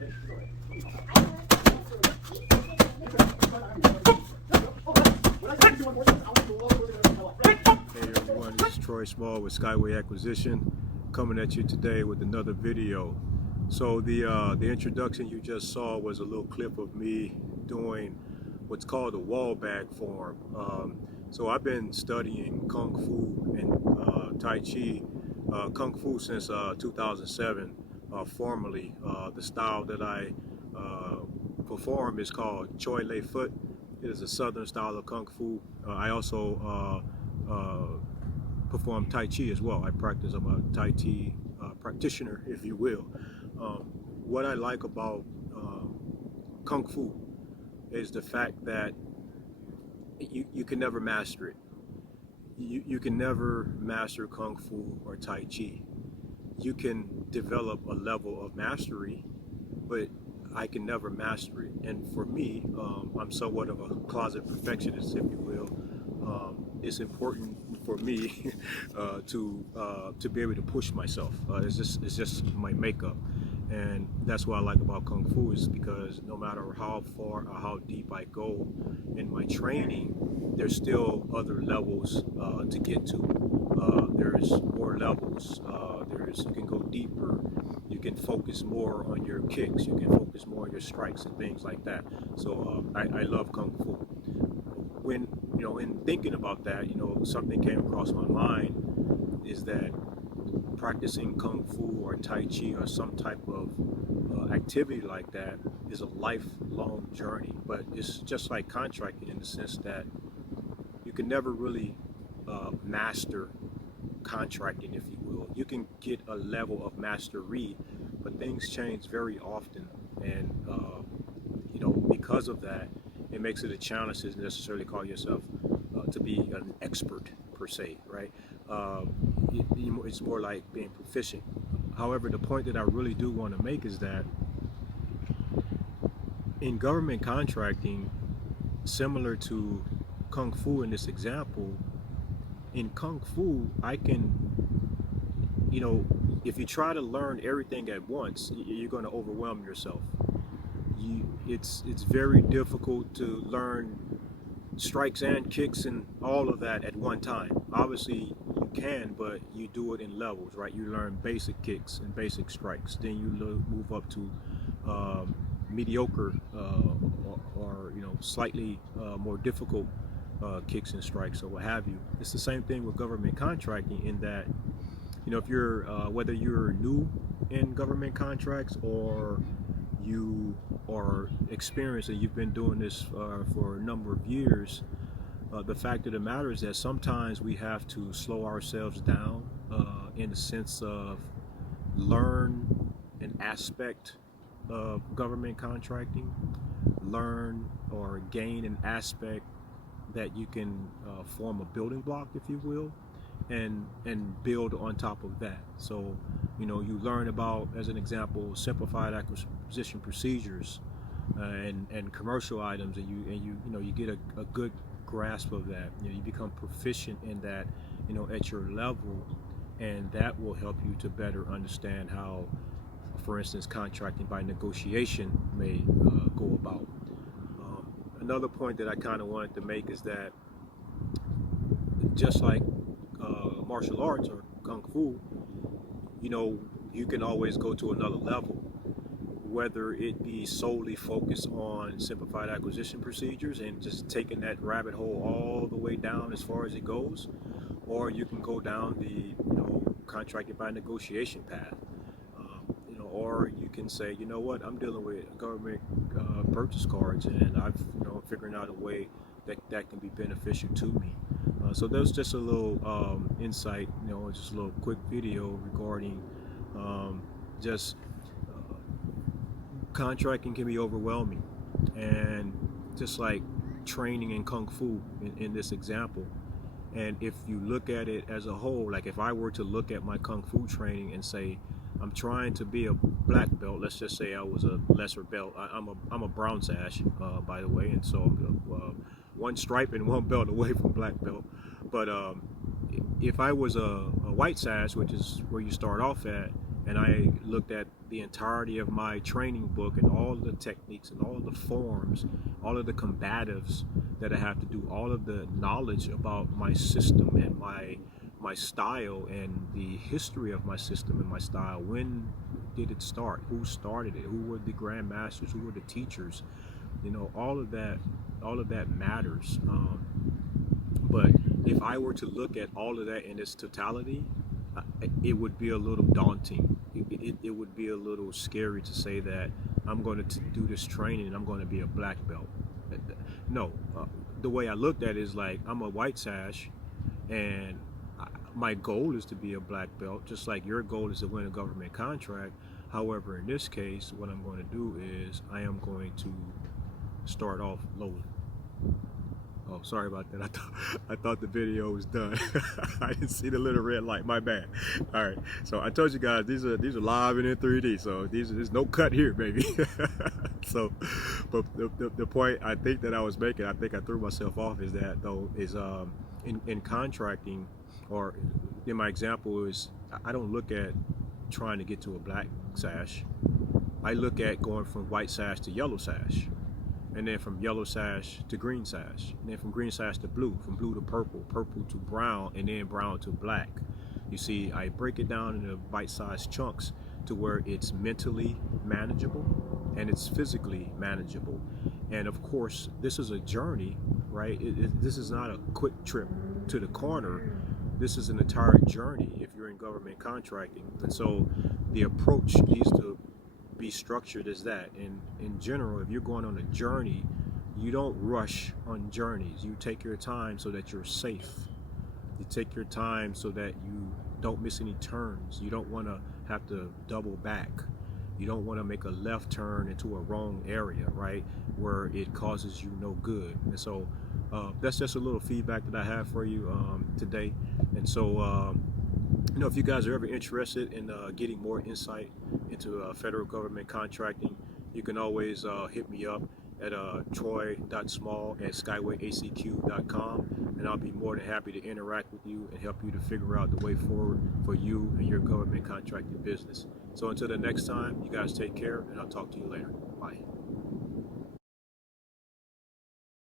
Everyone, this is Troy Small with Skyway Acquisition, coming at you today with another video. So the introduction you just saw was a little clip of me doing what's called a wall bag form. So I've been studying Kung Fu and Tai Chi, Kung Fu since 2007. Formally, the style that I perform is called Choi Lei Foot. It is a southern style of Kung Fu. I also perform Tai Chi as well. I practice. I'm a Tai Chi practitioner, if you will. What I like about Kung Fu is the fact that you can never master it. You can never master Kung Fu or Tai Chi. You can develop a level of mastery, but I can never master it. And for me, I'm somewhat of a closet perfectionist, if you will. It's important for me to be able to push myself. It's just my makeup, and that's what I like about Kung Fu, is because no matter how far or how deep I go in my training, there's still other levels to get to. There's more levels. You can go deeper. You can focus more on your kicks. You can focus more on your strikes and things like that. So I love Kung Fu. When in thinking about that, something came across my mind is that practicing Kung Fu or Tai Chi or some type of activity like that is a lifelong journey. But it's just like contracting in the sense that you can never really master contracting, if you will. You can get a level of mastery, but things change very often, and because of that, it makes it a challenge to necessarily call yourself to be an expert per se, right? It's more like being proficient. However, the point that I really do want to make is that in government contracting, similar to Kung Fu in this example, in Kung Fu, I can, if you try to learn everything at once, you're going to overwhelm yourself. It's very difficult to learn strikes and kicks and all of that at one time. Obviously, you can, but you do it in levels, right? You learn basic kicks and basic strikes. Then you move up to mediocre or slightly more difficult kicks and strikes or what have you. It's the same thing with government contracting, in that if you're whether you're new in government contracts or you are experienced and you've been doing this for a number of years, the fact of the matter is that sometimes we have to slow ourselves down in the sense of learn an aspect of government contracting, learn or gain an aspect that you can form a building block, if you will, and build on top of that. So you learn about, as an example, simplified acquisition procedures and commercial items, and you get a good grasp of that. You become proficient in that at your level, and that will help you to better understand how, for instance, contracting by negotiation may go about. Another point that I kind of wanted to make is that just like martial arts or Kung Fu, you can always go to another level, whether it be solely focused on simplified acquisition procedures and just taking that rabbit hole all the way down as far as it goes, or you can go down the contracting by negotiation path. Or you can say, what, I'm dealing with government purchase cards, and I've figuring out a way that can be beneficial to me. So there's just a little insight, just a little quick video regarding just contracting can be overwhelming, and just like training in Kung Fu in this example. And if you look at it as a whole, like if I were to look at my Kung Fu training and say, I'm trying to be a black belt. Let's just say I was a lesser belt. I'm a brown sash, by the way, and so I'm one stripe and one belt away from black belt. But if I was a white sash, which is where you start off at, and I looked at the entirety of my training book and all the techniques and all the forms, all of the combatives that I have to do, all of the knowledge about my system and my style and the history of my system and my style. When did it start? Who started it? Who were the grandmasters? Who were the teachers? You know, all of that matters. But if I were to look at all of that in its totality, it would be a little daunting. It would be a little scary to say that I'm going to do this training and I'm going to be a black belt. No, the way I looked at it is like I'm a white sash, and my goal is to be a black belt, just like your goal is to win a government contract. However, in this case, what I'm going to do is I am going to start off lowly. Oh, sorry about that. I thought the video was done. I didn't see the little red light. My bad. All right. So I told you guys these are live and in 3D. So there's no cut here, baby. So, but the point I think that I was making, I think I threw myself off, is that though is in contracting, or in my example, is I don't look at trying to get to a black sash. I look at going from white sash to yellow sash, and then from yellow sash to green sash, and then from green sash to blue, from blue to purple, purple to brown, and then brown to black. You see, I break it down into bite-sized chunks to where it's mentally manageable and it's physically manageable. And of course, this is a journey, right? This is not a quick trip to the corner. This is an entire journey if you're in government contracting. And so the approach needs to be structured as that. And in general, if you're going on a journey, you don't rush on journeys. You take your time so that you're safe. You take your time so that you don't miss any turns. You don't want to have to double back. You don't want to make a left turn into a wrong area, right, where it causes you no good. And so that's just a little feedback that I have for you today. And so you know, if you guys are ever interested in getting more insight into federal government contracting, you can always hit me up at troy.small@skywayacq.com, and I'll be more than happy to interact with you and help you to figure out the way forward for you and your government contracting business. So until the next time, you guys take care, and I'll talk to you later. Bye.